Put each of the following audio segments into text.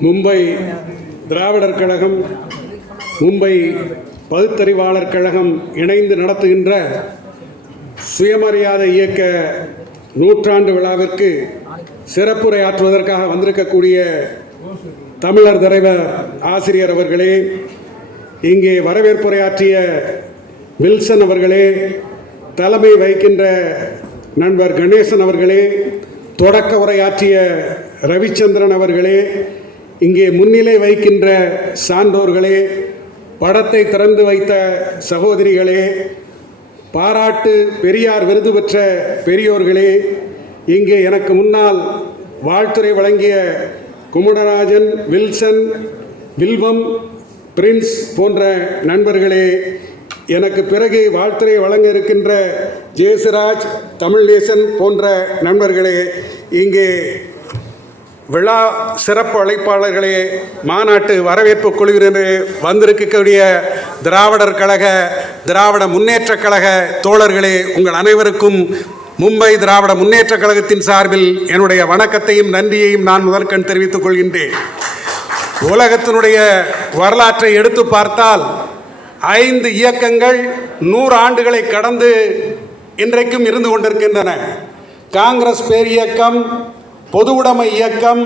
மும்பை திராவிடர் கழகம் மும்பை பகுத்தறிவாளர் கழகம் இணைந்து நடத்துகின்ற சுயமரியாதை இயக்க நூற்றாண்டு விழாவிற்கு சிறப்புரையாற்றுவதற்காக வந்திருக்கக்கூடிய தமிழர் தலைவர் ஆசிரியர் அவர்களே இங்கே வரவேற்புரையாற்றிய வில்சன் அவர்களே தலைமை வகிக்கின்ற நண்பர் கணேசன் அவர்களே தொடக்க உரையாற்றிய ரவிச்சந்திரன் அவர்களே இங்கே முன்னிலை வகிக்கின்ற சான்றோர்களே படத்தை திறந்து வைத்த சகோதரிகளே பாராட்டு பெரியார் விருது பெற்ற பெரியோர்களே இங்கே எனக்கு முன்னால் வாழ்த்துறை வழங்கிய குமுடராஜன் வில்சன் வில்வம் பிரின்ஸ் போன்ற நண்பர்களே எனக்கு பிறகு வாழ்த்துறை வழங்க இருக்கின்ற ஜேசுராஜ் தமிழ்நேசன் போன்ற நண்பர்களே இங்கே விழா சிறப்பு அழைப்பாளர்களே மாநாட்டு வரவேற்பு குழுவினர் வந்திருக்கக்கூடிய திராவிடர் கழக திராவிட முன்னேற்ற கழக தோழர்களே உங்கள் அனைவருக்கும் மும்பை திராவிட முன்னேற்றக் கழகத்தின் சார்பில் என்னுடைய வணக்கத்தையும் நன்றியையும் நான் முதற்கண் தெரிவித்துக் கொள்கின்றேன். உலகத்தினுடைய வரலாற்றை எடுத்து பார்த்தால் ஐந்து இயக்கங்கள் நூறு ஆண்டுகளை கடந்து இன்றைக்கும் இருந்து கொண்டிருக்கின்றன. காங்கிரஸ் பேரியக்கம் பொதுவுடைமை இயக்கம்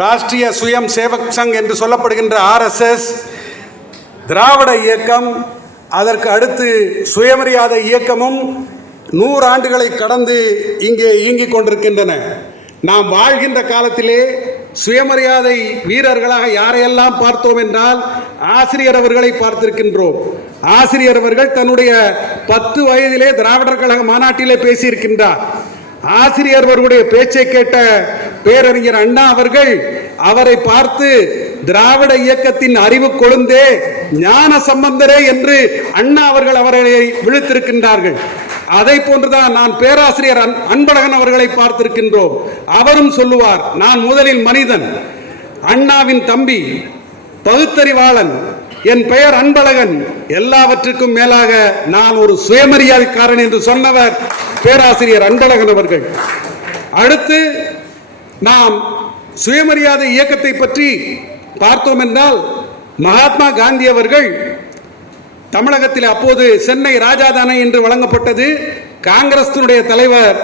ராஷ்டிரிய சுயம் சேவக் சங் என்று சொல்லப்படுகின்ற ஆர்எஸ்எஸ் திராவிட இயக்கம் அதற்கு அடுத்து சுயமரியாதை இயக்கமும் நூறு ஆண்டுகளை கடந்து இங்கே இயங்கிக் கொண்டிருக்கின்றன. நாம் வாழ்கின்ற காலத்திலே சுயமரியாதை வீரர்களாக யாரையெல்லாம் பார்த்தோம் என்றால் ஆசிரியர் அவர்களை பார்த்திருக்கின்றோம். ஆசிரியர் அவர்கள் தன்னுடைய பத்து வயதிலே திராவிடர் கழக மாநாட்டிலே பேசியிருக்கின்றார். ஆசிரியர் அவர்களுடைய பேச்சை கேட்ட பேரறிஞர் அண்ணா அவர்கள் அவரை பார்த்து திராவிட இயக்கத்தின் அறிவு கொழுந்தே ஞான சம்பந்தரே என்று அண்ணா அவர்கள் அவரை விழுத்திருக்கின்றார்கள். அதை போன்றுதான் நான் பேராசிரியர் அன்- அன்பழகன் அவர்களை பார்த்திருக்கின்றோம். அவரும் சொல்லுவார் நான் முதலில் மனிதன் அண்ணாவின் தம்பி பகுத்தறிவாளன் என் பெயர் அன்பழகன். எல்லாவற்றுக்கும் மேலாக நான் ஒரு சுயமரியாதைக்காரன் என்று சொன்னவர் பேராசிரியர் அன்பழகன் அவர்கள். அடுத்து நாம் சுயமரியாதை இயக்கத்தை பற்றி பார்த்தோம் என்றால் மகாத்மா காந்தி அவர்கள் தமிழகத்தில் அப்போது சென்னை ராஜாதானே என்று வழங்கப்பட்டது. காங்கிரசினுடைய தலைவர்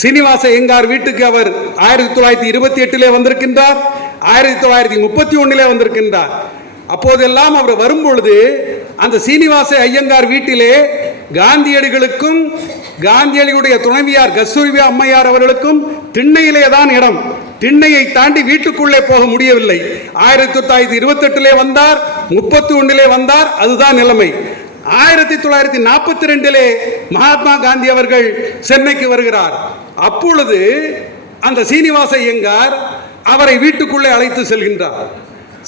சீனிவாச எங்கார் வீட்டுக்கு அவர் ஆயிரத்தி தொள்ளாயிரத்தி இருபத்தி எட்டிலே வந்திருக்கின்றார் ஆயிரத்தி தொள்ளாயிரத்தி முப்பத்தி ஒன்றிலே வந்திருக்கின்றார். அப்போதெல்லாம் அவர் வரும்பொழுது அந்த சீனிவாச ஐயங்கார் வீட்டிலே காந்தியடிகளுக்கும் காந்தியடிகளுடைய துணைவியார் கஸ்தூரிபா அம்மையார் அவர்களுக்கும் திண்ணையிலே தான் இடம். திண்ணையை தாண்டி வீட்டுக்குள்ளே போக முடியவில்லை. ஆயிரத்தி தொள்ளாயிரத்தி இருபத்தெட்டிலே வந்தார் முப்பத்தி ஒன்றிலே வந்தார் அதுதான் நிலைமை. ஆயிரத்தி தொள்ளாயிரத்தி நாற்பத்தி ரெண்டிலே மகாத்மா காந்தி அவர்கள் சென்னைக்கு வருகிறார். அப்பொழுது அந்த சீனிவாச ஐயங்கார் அவரை வீட்டுக்குள்ளே அழைத்து செல்கின்றார்.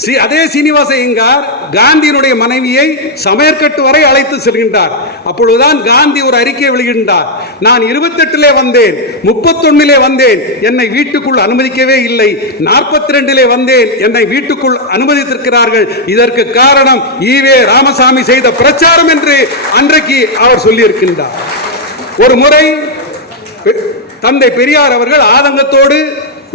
சி அதே சீனிவாச ஐயங்கார் காந்தியினுடைய மனைவியை சமையற்கட்டு வரை அழைத்து செல்கின்றார். அப்பொழுதுதான் காந்தி ஒரு அறிக்கையை வெளியிடுகின்றார். நான் இருபத்தெட்டிலே வந்தேன் முப்பத்தொன்னிலே வந்தேன் என்னை வீட்டுக்குள் அனுமதிக்கவே இல்லை. நாற்பத்தி ரெண்டிலே வந்தேன் என்னை வீட்டுக்குள் அனுமதித்திருக்கிறார்கள். இதற்கு காரணம் ஈவே ராமசாமி செய்த பிரச்சாரம் என்று அன்றைக்கு அவர் சொல்லியிருக்கின்றார். ஒரு முறை தந்தை பெரியார் அவர்கள் ஆதங்கத்தோடு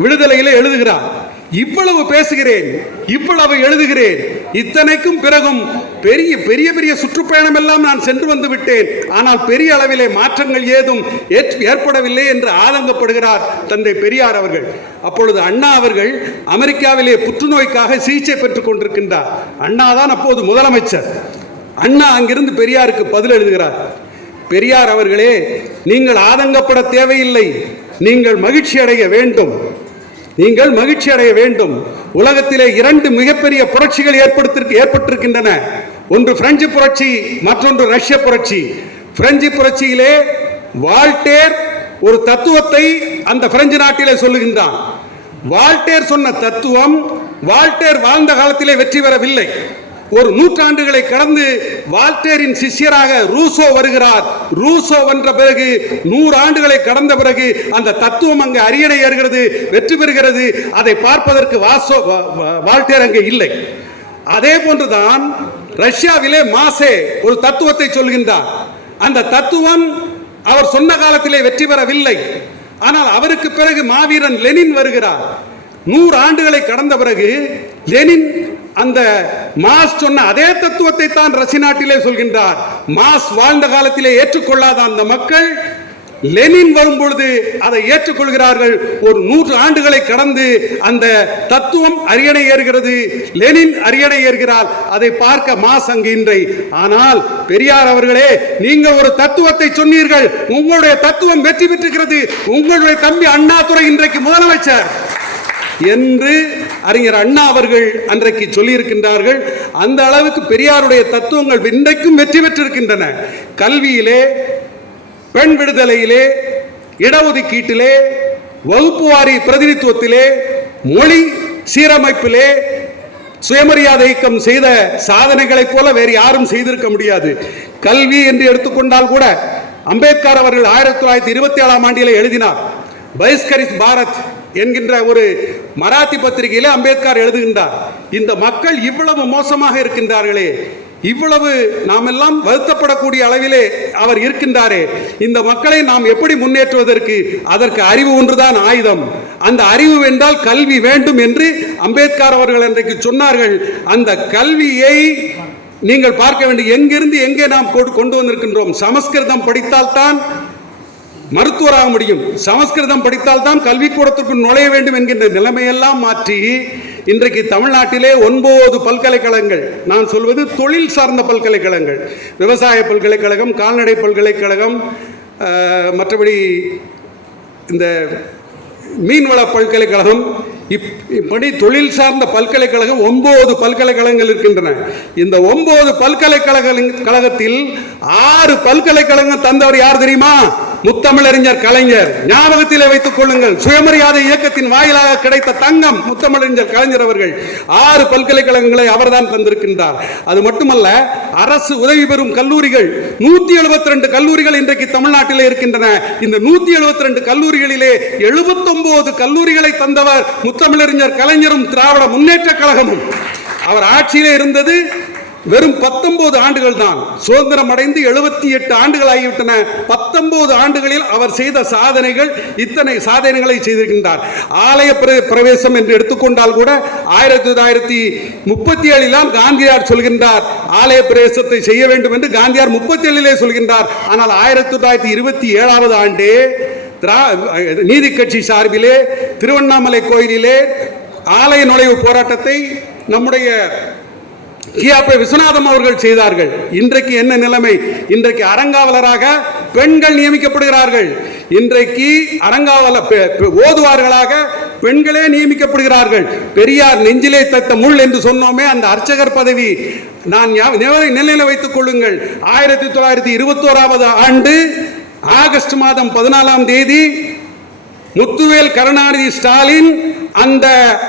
விடுதலையில் எழுதுகிறார். இவ்வளவு பேசுகிறேன் இவ்வளவு எழுதுகிறேன் இத்தனைக்கும் பிறகும் பெரிய பெரிய பெரிய சுற்றுப்பயணம் எல்லாம் நான் சென்று வந்து விட்டேன். ஆனால் பெரிய அளவிலே மாற்றங்கள் ஏதும் ஏற்- ஏற்படவில்லை என்று ஆதங்கப்படுகிறார் தந்தை பெரியார் அவர்கள். அப்பொழுது அண்ணா அவர்கள் அமெரிக்காவிலே புற்றுநோய்க்காக சிகிச்சை பெற்றுக் கொண்டிருக்கின்றார். அண்ணா தான் அப்போது முதலமைச்சர். அண்ணா அங்கிருந்து பெரியாருக்கு பதில் எழுதுகிறார். பெரியார் அவர்களே நீங்கள் ஆதங்கப்பட தேவையில்லை. நீங்கள் மகிழ்ச்சி அடைய வேண்டும். நீங்கள் மகிழ்ச்சி அடைய வேண்டும். உலகத்திலே இரண்டு மிகப்பெரிய புரட்சிகள் ஏற்படுத்தி ஏற்பட்டிருக்கின்றன. ஒன்று பிரெஞ்சு புரட்சி மற்றொன்று ரஷ்ய புரட்சி. பிரெஞ்சு புரட்சியிலே வால்டேர் ஒரு தத்துவத்தை அந்த பிரெஞ்சு நாட்டிலே சொல்லுகின்றான். வால்டேர் சொன்ன தத்துவம் வால்டேர் வாழ்ந்த காலத்திலே வெற்றி பெறவில்லை. ஒரு நூற்றாண்டுகளை கடந்து வால்டேரின் சிஷ்யராக ரூசோ வருகிறார். ரூசோ வென்ற பிறகு நூறு ஆண்டுகளை கடந்த பிறகு அந்த தத்துவம் அங்கு அரியணை ஏறுகிறது வெற்றி பெறுகிறது. அதை பார்ப்பதற்கு வாசோ வா- வால்டேர் அங்கே இல்லை. அதே போன்றுதான் ரஷ்யாவிலே மாசே ஒரு தத்துவத்தை சொல்கின்றார். அந்த தத்துவம் அவர் சொன்ன காலத்திலே வெற்றி பெறவில்லை. ஆனால் அவருக்கு பிறகு மாவீரன் லெனின் வருகிறார். நூறு ஆண்டுகளை கடந்த பிறகு லெனின் அந்த மாஸ் சொன்ன அதே தத்துவத்தை தான் ரஷ்ய நாட்டிலே சொல்கின்றார். மாஸ் வாழ்ந்த காலத்திலே ஏற்றுக்கொள்ளாத அந்த மக்கள் லெனின் வரும் பொழுது அதை ஏற்றுக்கொள்கிறார்கள். ஒரு நூற்று ஆண்டுகளை கடந்து அந்த தத்துவம் அரியணை ஏறுகிறது. லெனின் அரியணை ஏறுகிறார். அதை பார்க்க மாஸ் அங்கு இன்றை ஆனால் பெரியார் அவர்களே நீங்கள் ஒரு தத்துவத்தை சொன்னீர்கள். உங்களுடைய தத்துவம் வெற்றி பெற்றிருக்கிறது. உங்களுடைய தம்பி அண்ணாதுரை இன்றைக்கு முதலமைச்சர். என்று அறிஞர் அண்ணா அவர்கள் அன்றைக்கு சொல்லியிருக்கின்றார்கள் அந்த அளவுக்கு பெரியாருடைய தத்துவங்கள் இன்றைக்கும் வெற்றி பெற்றிருக்கின்றன. கல்வியிலே பெண் விடுதலையிலே இடஒதுக்கீட்டிலே வகுப்பு வாரி பிரதிநிதித்துவத்திலே மொழி சீரமைப்பிலே சுயமரியாதை இயக்கம் செய்த சாதனைகளைப் போல வேறு யாரும் செய்திருக்க முடியாது. கல்வி என்று எடுத்துக்கொண்டால் கூட அம்பேத்கர் அவர்கள் ஆயிரத்தி தொள்ளாயிரத்தி இருபத்தி ஏழாம் ஆண்டில் எழுதினார் பைஸ்கரிஸ் பாரத் என்கின்ற ஒரு மராத்தி பத்திரிகையிலே அம்பேத்கர் எழுதுகின்றார் இந்த மக்கள் இவ்வளவு மோசமாக இருக்கின்றார்களே இவ்வளவு நாம் எல்லாம் வருத்தப்படக்கூடிய அளவிலே அவர் இருக்கின்றாரே இந்த மக்களை நாம் எப்படி முன்னேற்றுவதற்கு அதற்கு அறிவு ஒன்றுதான் ஆயுதம். அந்த அறிவு என்றால் கல்வி வேண்டும் என்று அம்பேத்கர் அவர்கள் அன்றைக்கு சொன்னார்கள். அந்த கல்வியை நீங்கள் பார்க்க வேண்டும். எங்கிருந்து எங்கே நாம் கொண்டு- கொண்டு வந்திருக்கின்றோம்? சமஸ்கிருதம் படித்தால்தான் மருத்துவராக முடியும். சமஸ்கிருதம் படித்தால் தான் கல்விக்கூடத்திற்கு நுழைய வேண்டும் என்கின்ற நிலைமையெல்லாம் மாற்றி இன்றைக்கு தமிழ்நாட்டிலே ஒன்பது பல்கலைக்கழகங்கள் நான் சொல்வது தொழில் சார்ந்த பல்கலைக்கழகங்கள். விவசாய பல்கலைக்கழகம் கால்நடை பல்கலைக்கழகம் மற்றபடி இந்த மீன்வள பல்கலைக்கழகம் இப் இப்படி தொழில் சார்ந்த பல்கலைக்கழகம் ஒன்பது பல்கலைக்கழகங்கள் இருக்கின்றன. இந்த ஒன்பது பல்கலைக்கழக கழகத்தில் ஆறு பல்கலைக்கழகம் தந்தவர் யார் தெரியுமா? முத்தமிழறிஞர் கலைஞர் ஞாபகத்திலே வைத்துக் கொள்ளுங்கள். சுயமரியாதை இயக்கத்தின் வாயிலாக கிடைத்த தங்கம் முத்தமிழறிஞர் கலைஞர் அவர்கள் ஆறு பல்கலைக்கழகங்களை அவர்தான் தந்திருக்கின்றார். அது மட்டுமல்ல அரசு உதவி பெறும் கல்லூரிகள் நூத்தி எழுபத்தி ரெண்டு கல்லூரிகள் இன்றைக்கு தமிழ்நாட்டிலே இருக்கின்றன. இந்த நூத்தி எழுபத்தி ரெண்டு கல்லூரிகளிலே எழுபத்தொன்பது கல்லூரிகளை தந்தவர் முத்தமிழறிஞர் கலைஞரும் திராவிட முன்னேற்ற கழகமும். அவர் ஆட்சியிலே இருந்தது வெறும் பத்தொன்பது ஆண்டுகள் தான். சுதந்திரம் அடைந்து எழுபத்தி எட்டு ஆண்டுகள் ஆகிவிட்டன. பத்தொன்பது ஆண்டுகளில் அவர் செய்த சாதனைகள் இத்தனை சாதனைகளை செய்திருக்கின்றார். ஆலய பிரவேசம் என்று எடுத்துக்கொண்டால் கூட ஆயிரத்தி தொள்ளாயிரத்தி முப்பத்தி ஏழிலாம் காந்தியார் சொல்கின்றார் ஆலய பிரவேசத்தை செய்ய வேண்டும் என்று காந்தியார் முப்பத்தி ஏழிலே சொல்கின்றார். ஆனால் ஆயிரத்தி தொள்ளாயிரத்தி இருபத்தி ஏழாவது ஆண்டே திரா நீதி கட்சி சார்பிலே திருவண்ணாமலை கோயிலிலே ஆலய நுழைவு போராட்டத்தை நம்முடைய கியாப்பை விஸ்வநாதம் அவர்கள் செய்தார்கள். இன்றைக்கு என்ன நிலைமை? இன்றைக்கு அறங்காவலராக பெண்கள் நியமிக்கப்படுகிறார்கள். இன்றைக்கு அரங்காவல பெ- ஓதுவார்களாக பெண்களே நியமிக்கப்படுகிறார்கள். பெரியார் நெஞ்சிலே தைத்த முள் என்று சொன்னோமே அந்த அர்ச்சகர் பதவி. நான் நிலையில வைத்துக் கொள்ளுங்கள். ஆயிரத்தி தொள்ளாயிரத்தி இருபத்தோராவது ஆண்டு ஆகஸ்ட் மாதம் பதினாலாம் தேதி முத்துவேல் கருணாநிதி ஸ்டாலின் அந்த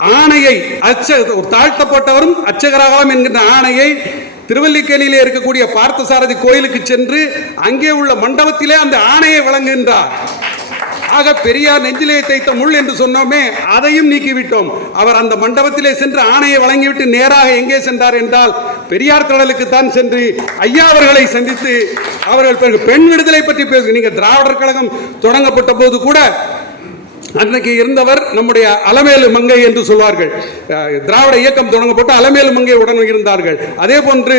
ஆணையை அச்ச தாழ்த்தப்பட்டவரும் அச்சகராகலாம் என்கின்ற ஆணையை திருவல்லிக்கேணியிலே இருக்கக்கூடிய பார்த்தசாரதி கோயிலுக்கு சென்று அங்கே உள்ள மண்டபத்திலே அந்த ஆணையை வழங்குகின்றார். ஆக பெரியார் நெஞ்சிலே தைத்த முள் என்று சொன்னோமே அதையும் நீக்கிவிட்டோம். அவர் அந்த மண்டபத்திலே சென்று ஆணையை வழங்கிவிட்டு நேராக எங்கே சென்றார் என்றால் பெரியார் கடலுக்கு தான் சென்று ஐயா அவர்களை சந்தித்து அவர்கள் பெண் விடுதலை பற்றி பேசு நீங்கள் திராவிடர் கழகம் தொடங்கப்பட்ட போது கூட அன்னைக்கு இருந்தவர் நம்முடைய அலமேலு மங்கை என்று சொல்வார்கள். திராவிட இயக்கம் தொடங்கப்பட்டு அலமேலு மங்கை உடன் இருந்தார்கள். அதே போன்று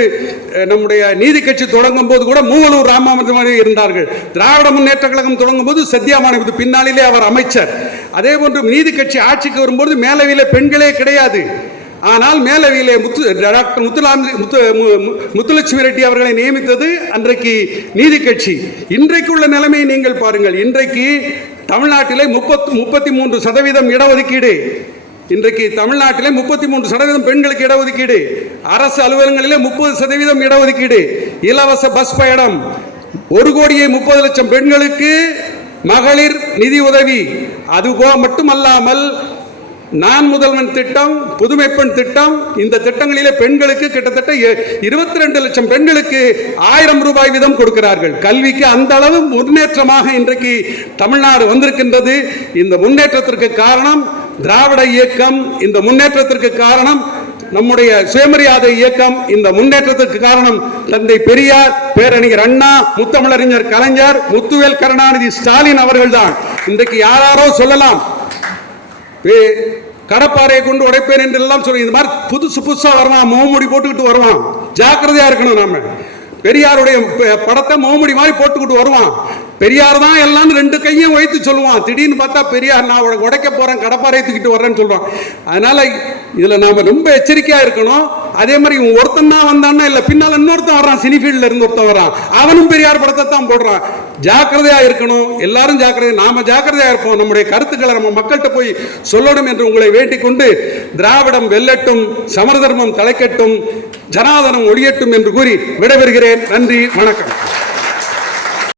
நம்முடைய நீதி கட்சி தொடங்கும் போது கூட மூவலூர் ராமாமிர்தமணி இருந்தார்கள். திராவிட முன்னேற்ற கழகம் தொடங்கும் போது சத்யாமானது பின்னாளிலே அவர் அமைச்சர். அதே போன்று நீதி கட்சி ஆட்சிக்கு வரும்போது மேலவையிலே பெண்களே கிடையாது. ஆனால் மேலவையிலே முத்து டாக்டர் முத்துலாந்தி முத்து மு- மு- முத்துலட்சுமி ரெட்டி அவர்களை நியமித்தது அன்றைக்கு நீதி கட்சி. இன்றைக்கு உள்ள நிலைமையை நீங்கள் பாருங்கள். இன்றைக்கு தமிழ்நாட்டிலே முப்பத்து முப்பத்தி மூன்று சதவீதம் இடஒதுக்கீடு. இன்றைக்கு தமிழ்நாட்டிலே முப்பத்தி மூன்று சதவீதம் பெண்களுக்கு இடஒதுக்கீடு. அரசு அலுவலகங்களிலே முப்பது சதவீதம் இடஒதுக்கீடு. இலவச பஸ் பயணம். ஒரு கோடியே முப்பது லட்சம் பெண்களுக்கு மகளிர் நிதி உதவி. அதுபோ மட்டுமல்லாமல் நான் முதல்வன் திட்டம் புதுமைப்பெண் திட்டம் இந்த திட்டங்களிலே பெண்களுக்கு கிட்டத்தட்ட இருபத்தி ரெண்டு லட்சம் பெண்களுக்கு ஆயிரம் ரூபாய் வீதம் கொடுக்கிறார்கள். கல்விக்கு அந்த அளவு முன்னேற்றமாக இன்றைக்கு தமிழ்நாடு வந்திருக்கின்றது. இந்த முன்னேற்றத்திற்கு காரணம் திராவிட இயக்கம். இந்த முன்னேற்றத்திற்கு காரணம் நம்முடைய சுயமரியாதை இயக்கம். இந்த முன்னேற்றத்திற்கு காரணம் தந்தை பெரியார் பேரறிஞர் அண்ணா முத்தமிழறிஞர் கலைஞர் முத்துவேல் கருணாநிதி ஸ்டாலின் அவர்கள்தான். இன்றைக்கு யாராரோ சொல்லலாம் கடப்பாறையை கொண்டு உடைப்பேன் என்று எல்லாம் சொல்லி இந்த மாதிரி புதுசு புதுசாக வருவான் முகமூடி போட்டுக்கிட்டு வருவான். ஜாக்கிரதையாக இருக்கணும் நம்ம பெரியாருடைய படத்தை முகமூடி மாதிரி போட்டுக்கிட்டு வருவான். பெரியார் தான் எல்லாம் ரெண்டு கையும் வைத்து சொல்லுவான். திடீர்னு பார்த்தா பெரியார் நான் உட- உடைக்க போறேன் கடப்பாறை தூக்கிட்டு வர்றேன்னு சொல்றான் அதனால இதுல நாம ரொம்ப எச்சரிக்கையா இருக்கணும். அதே மாதிரி இவன் ஒருத்தன் தான் வந்தான்னா இல்ல பின்னால இன்னொருத்தன் வர்றான் சினி ஃபீல்டில் இருந்து ஒருத்தன் வர்றான் அவனும் பெரியார் படத்தை தான் போடுறான். ஜாக்கிரதையா இருக்கணும். எல்லாரும் ஜாக்கிரதை நாம ஜாக்கிரதையா இருப்போம். நம்முடைய கருத்துக்களை நம்ம மக்கள்கிட்ட போய் சொல்லணும் என்று உங்களை வேண்டிக் கொண்டு திராவிடம் வெல்லட்டும் சமரதர்மம் தலைக்கட்டும் ஜனாதனம் ஒழியட்டும் என்று கூறி விடைபெறுகிறேன். நன்றி வணக்கம்.